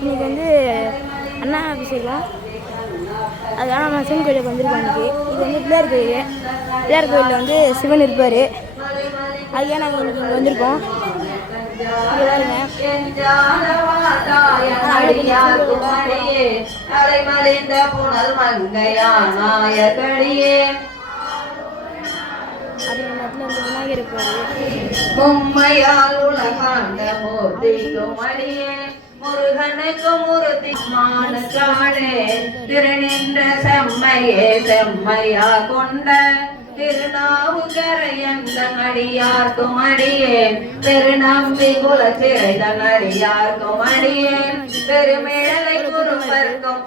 இன்னைக்கு வந்து அண்ணா அபிஷேகம். அதுக்காக நம்ம சிவன் கோயிலுக்கு வந்திருக்கோம். இன்னைக்கு இது வந்து பிள்ளையார் கோயில். பிள்ளையார் கோயிலில் வந்து சிவன் இருப்பார். அதுக்காக நாங்கள் இன்னைக்கு இங்கே வந்திருக்கோம். இங்கே பாருங்க. விநாயகர் இருப்பாரு. மும்மையால் உலகாண்ட மூர்த்திக்கும் அடியே முருகனுக்கு மூர்த்தி மானுக்காடே திருநின்ற செம்மையே செம்மையா கொண்ட திருநாவுக்கரையந்தங்கடியார்க்கும் அடியேன் பெருநம்பி குலச்சிறைதங்கடியார்க்கும் அடியேன் பெருமிழலை குருவர்க்கும்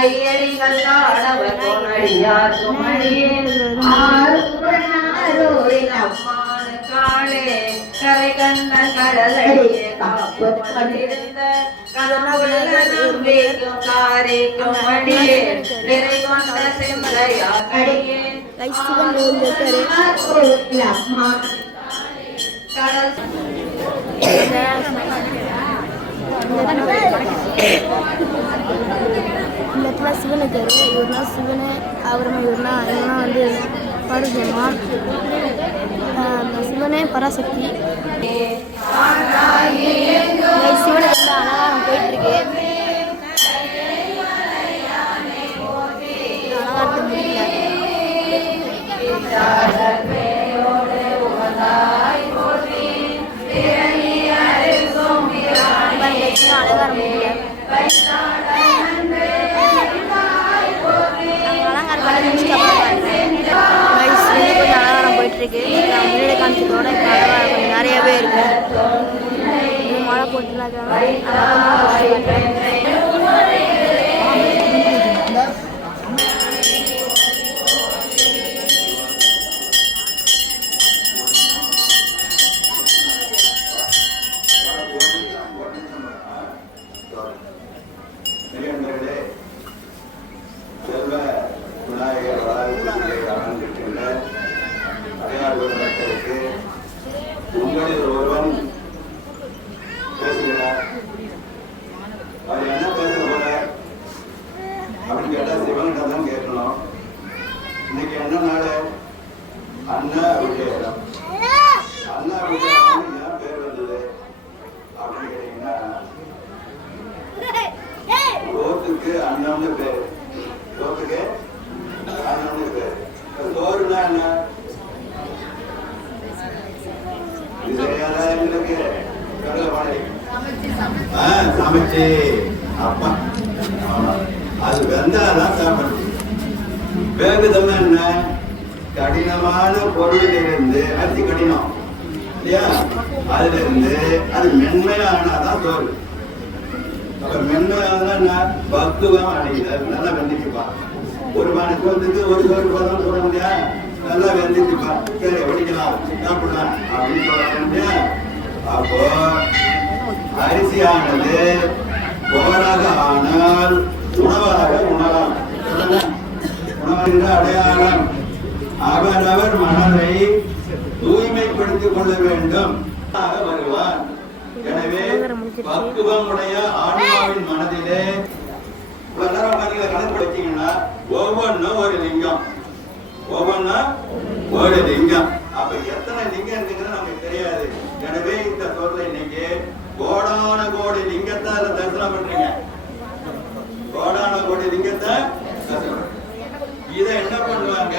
ஐயடிகள் ஆடவர்க்கும் அடியார்க்கும் அடியேன் அம்மானு காளே கரை கண்ட கடலடியே காப்பு கொண்டிருந்த கனவுள்ள நம்பிக்கும் காரிக்கும் அடியேன் நிறை கொண்ட செம்மையா அடியேன் சிவன் இருக்காரு. இந்த இடத்துல சிவன் இருக்காரு. இவர்னா சிவனு, அப்புறமா இவர்னா வந்து பரதமா, சிவனே பராசக்தி. சிவனுக்கு வந்து அலங்காரம் போயிட்டு இருக்கு. அலங்காரத்தை முடியல. அலங்காரம் போயிட்டு இருக்கு. முன்னாடி காமிச்சதோட இப்போ அலங்காரம் கொஞ்சம் நிறையவே இருக்கு. மழை போட்டுலாம் உங்களில் ஒருவன் பேசுகிறார். அவர் என்ன பேச போற அப்படின்னு கேட்டா சிவன்கிட்ட தான் கேட்கணும். இன்னைக்கு என்ன நாடு? அண்ணா அபிஷேகம். அண்ணா அபிஷேகம் ஏன் பேர் வந்தது அப்படின்னு கேட்டீங்கன்னா, சோத்துக்கு அண்ணன்னு பேரு. சோத்துக்கு அண்ணன்னு பேரு. சோறுனா என்ன? சமைச்சு அப்பா அது வெந்தாதான் சாப்பிடுது. வேகுதம் என்ன? கடினமான பொருளிலிருந்து அரிசி கடினம் இல்லையா, அதுல இருந்து அது மென்மையானாதான் சோறு. அப்ப மென்மையானதா பக்குவம் அடையுது. நல்லா வெந்துக்குப்பா. ஒரு பானை சோத்துக்கு ஒரு சோறு போதும் சொல்ல முடியா? நல்லா வெந்துக்குப்பா, சரி ஒடிக்கலாம் சாப்பிடலாம் அப்படின்னு சொல்ல முடியா? அப்போ அரிசியானது போராக ஆனால் உணவாக உணரலாம். உணவென்ற அடையாளம். அவரவர் மனதை தூய்மைப்படுத்திக் கொள்ள வேண்டும் வருவார். எனவே பக்குவமுடைய ஆன்மாவின் மனதிலே கணக்கு வச்சீங்கன்னா ஒவ்வொன்றும் ஒரு லிங்கம், ஒவ்வொன்னா ஒரு லிங்கம். அப்ப எத்தனை லிங்கம் இருக்குன்னு நமக்கு தெரியாது. எனவே இந்த சொல்ல இன்னைக்கு கோடான கோடி லிங்கத்தை தரிசனம் பண்றீங்க. கோடான கோடி லிங்கத்தை இதை என்ன பண்ணுவாங்க?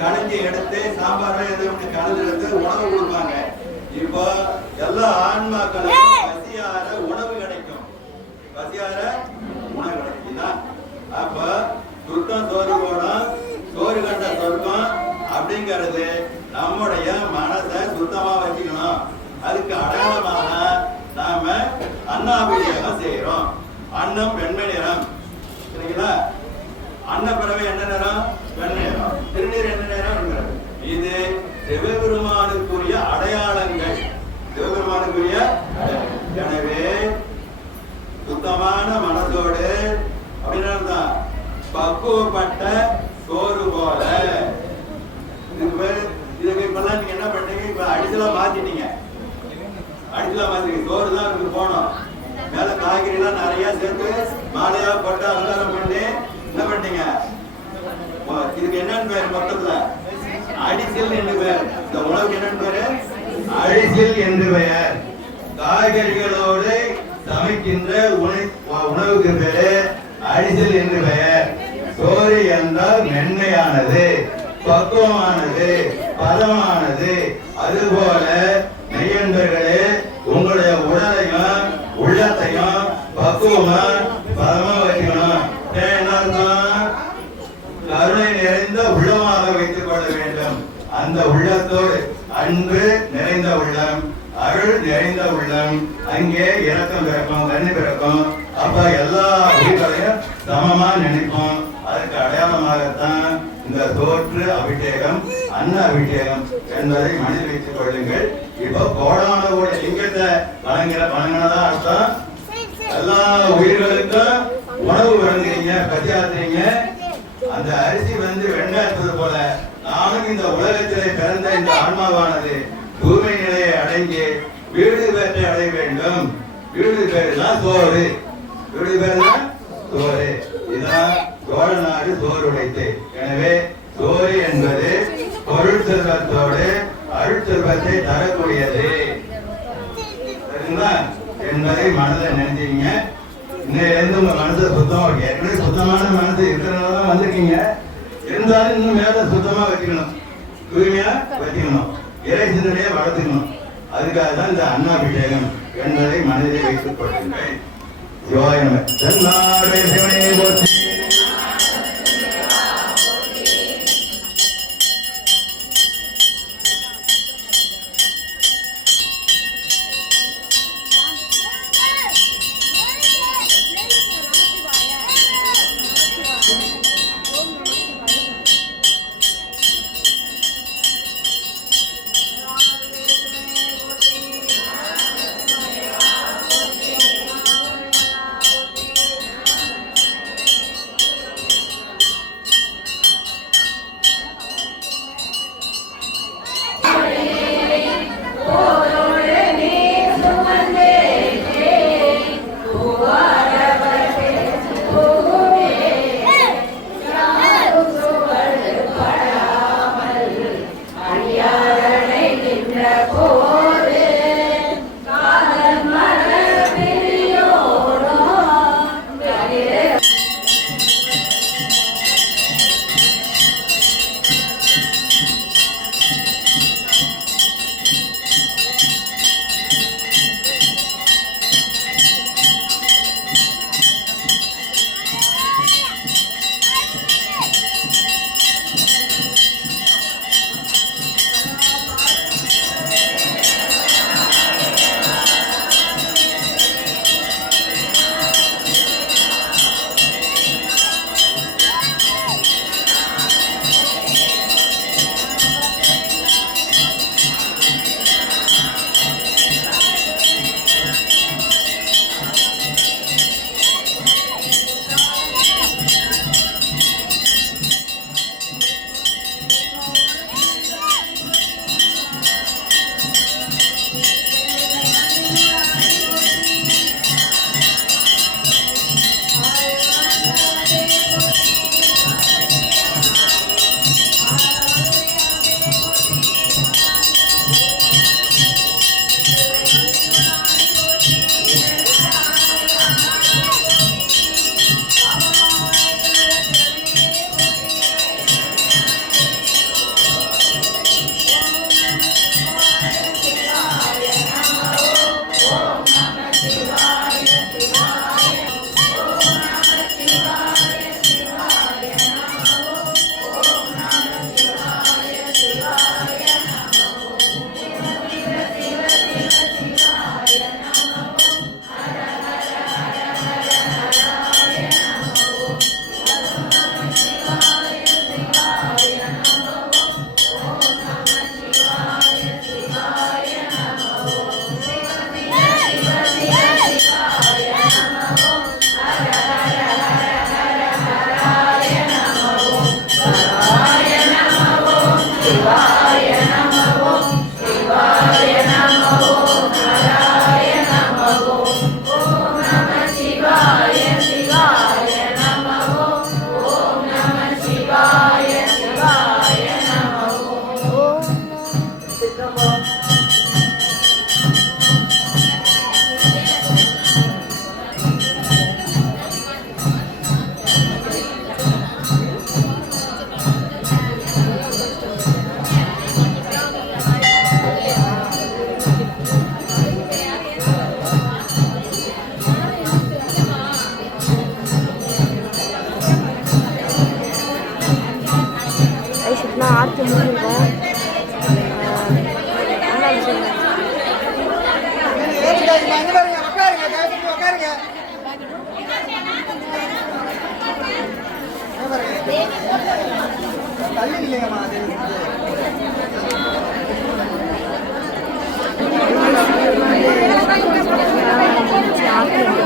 கலைஞ்சி எடுத்து சாம்பார் எதுவும் கலந்து எடுத்து உணவு கொடுப்பாங்க. இப்போ எல்லா ஆன்மாக்களுக்கும் பசியார உணவு கிடைக்கும். பசியார உணவு கிடைக்கும். அப்ப சுத்தம் சோறு போடும், சோறு கண்ட சொர்க்கம் அப்படிங்கிறது நம்முடைய மனதை சுத்தமா வச்சுக்கணும். அதுக்கு அடையாளமாக நாம அன்னாபிஷேகம் செய்யறோம். அன்னம் வெண்மை நிறம், சரிங்களா? அன்னப்பறவை என்ன நிறம்? வெண்மை நிறம். திருநீர் என்ன நிறம்? இது சிவபெருமானுக்குரிய அடையாளங்கள். சிவபெருமானுக்குரிய. எனவே சுத்தமான மனதோடு அப்படின்னா பக்குவப்பட்ட சோறு போல. இதுக்கு இப்பெல்லாம் நீங்க என்ன பண்றீங்க? இப்ப அடிச்சலா மாத்திட்டீங்க. அடிச்சலா மாத்திட்டீங்க. சோறு தான் இருக்கு போனோம். மேல காய்கறிலாம் நிறைய சேர்த்து மாலையா போட்டு அலங்காரம் பண்ணி என்ன பண்ணீங்க? இதுக்கு என்னன்னு பேர்? மொத்தத்துல அடிசில் என்று பெயர். இந்த உணவுக்கு என்னன்னு பேரு? அடிசில் என்று பெயர். காய்கறிகளோடு சமைக்கின்ற உணவுக்கு பேரு அடிசில் என்று பெயர். சோறு என்றால் மென்மையானது, பக்குவமானது, பதமானது. அதுபோல மெய்யன்பர்களே, உங்களுடைய உடலையும் உள்ளத்தையும் பக்குவமா பதமா வைக்கணும். கருணை நிறைந்த உள்ளமாக வைத்துக் கொள்ள வேண்டும். அந்த உள்ளத்தோடு அன்பு நிறைந்த உள்ளம், அருள் நிறைந்த உள்ளம், அங்கே இரக்கம் பிறக்கும், கண்ணு பிறக்கும். அப்ப எல்லா உயிர்களையும் சமமா நினைப்போம். அதுக்கு அடையாளமாகத்தான் இந்த சோற்று அபிஷேகம், அன்ன அபிஷேகம் என்பதை மனதில் வைத்துக் கொள்ளுங்கள். இப்போ கோடான கோடி லிங்கத்தை வணங்கினதா அர்த்தம். எல்லா உயிர்களுக்கும் உணவு வழங்குறீங்க, பசியாத்துறீங்க. அந்த அரிசி வெண்காய்ப்பது போல நானும் இந்த உலகத்திலே பிறந்த இந்த ஆன்மாவானது தூய்மை நிலையை அடங்கி வீடு பேற்றை அடைய வேண்டும். வீடு பேருதான் சோறு, வீடு பேருதான் சோறு. இதுதான் சோழ நாடு சோறு உடைத்து. எனவே சோறு என்பது பொருள் செல்வத்தோடு அருட்செல்வத்தை தரக்கூடியது என்பதை மனதில் நினைச்சீங்க. இன்னும் உங்க மனசை சுத்தம், ஏற்கனவே சுத்தமான மனசு இருக்கிறனாலதான் வந்திருக்கீங்க. இருந்தாலும் இன்னும் மேல சுத்தமா வச்சுக்கணும், தூய்மையா வச்சுக்கணும், இறை சிந்தனையை வளர்த்துக்கணும். அதுக்காக தான் இந்த அன்னாபிஷேகம் என்பதை மனதிலே வைத்துக் கொள்ளுங்கள். சிவாய நம. தென்னாடுடைய சிவனை போற்றி.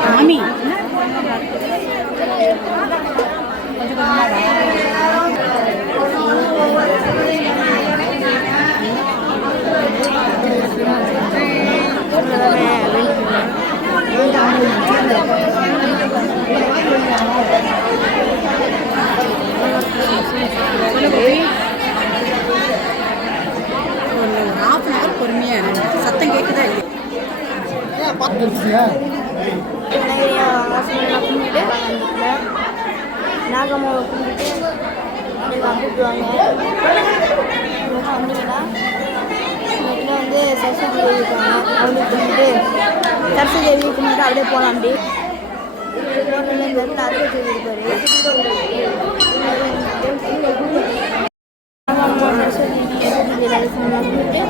மாமி ½ பொறுமையாக சத்தம் கேட்குதா கும்பிட்டு நாகம்மாவை கும்பிட்டு கூப்பிடுவாங்க வந்தீங்கன்னா வந்து சரஸ்வதி தேவி இருக்காங்க அவங்களுக்கு கும்பிட்டு சரஸ்வதி தேவி கும்பிட்டு அப்படியே போகலாம் அப்படி இந்த இடத்துல அறுபது தேவி இருப்பார் சரஸ்வதி கும்பிட்டு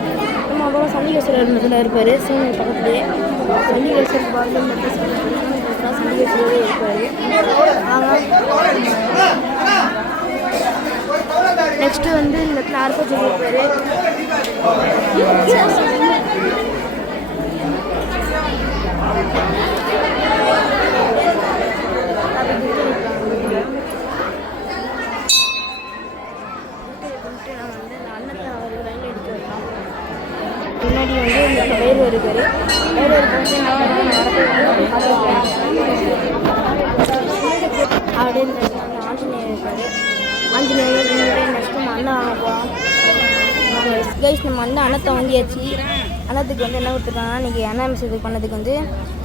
நம்ம அப்புறம் சண்டிகேஸ்வரர் இடத்துல இருப்பார் சிவன் பக்கத்துலேயே சண்டிகேஸ்வரர் பாடல் மட்டும் சண்டிகேஸ்வரரே இருப்பார். நெக்ஸ்ட்டு வந்து இந்த இடத்துல அறுபது இருப்பார். முன்னாடி வந்து இந்த வேறு இருக்காரு வேறு அப்படியே ஆஞ்சநேயர் இருக்காரு. ஆஞ்சநேயர் நெக்ஸ்ட் நம்ம அண்ணன் வாங்க போகலாம். கைஸ் நம்ம வந்து அன்னத்தை வாங்கியாச்சு. அன்னத்துக்கு வந்து என்ன கொடுத்துருக்காங்கன்னா இன்றைக்கி அன்னாமிசத்துக்கு பண்ணதுக்கு வந்து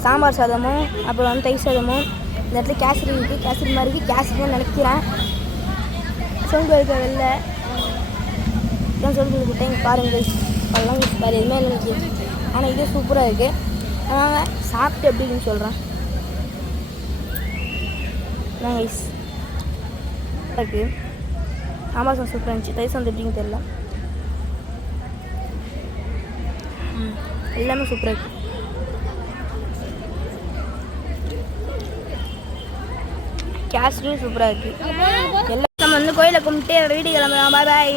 சாம்பார் சாதமும் அப்புறம் வந்து தயிர் சாதமும் இந்த இடத்துல கேசரி இருக்குது. கேசரி மாதிரி இருக்குது. கேசரின்னு நினைக்கிறேன். சோம்பு இருக்க வெளில இதான் சொல்லி கொடுத்தேன். இங்கே பாருங்கள் அதெல்லாம் வேறு எதுவுமே இருந்துச்சு. ஆனால் இது சூப்பராக இருக்குது. அதனால் சாப்பிட்டு எப்படின்னு சொல்கிறேன். நைஸ் இருக்குது. சாம்பார் சாதம் சூப்பராக இருந்துச்சு. தயிர் சாதம் எப்படின்னு தெரியல. எல்லாமே சூப்பராக இருக்குது. கேசரியும் சூப்பராக இருக்குது. எல்லாம் நம்ம வந்து கோயிலை கும்பிட்டு வீடு கிளம்பலாம். பாய் பாய்.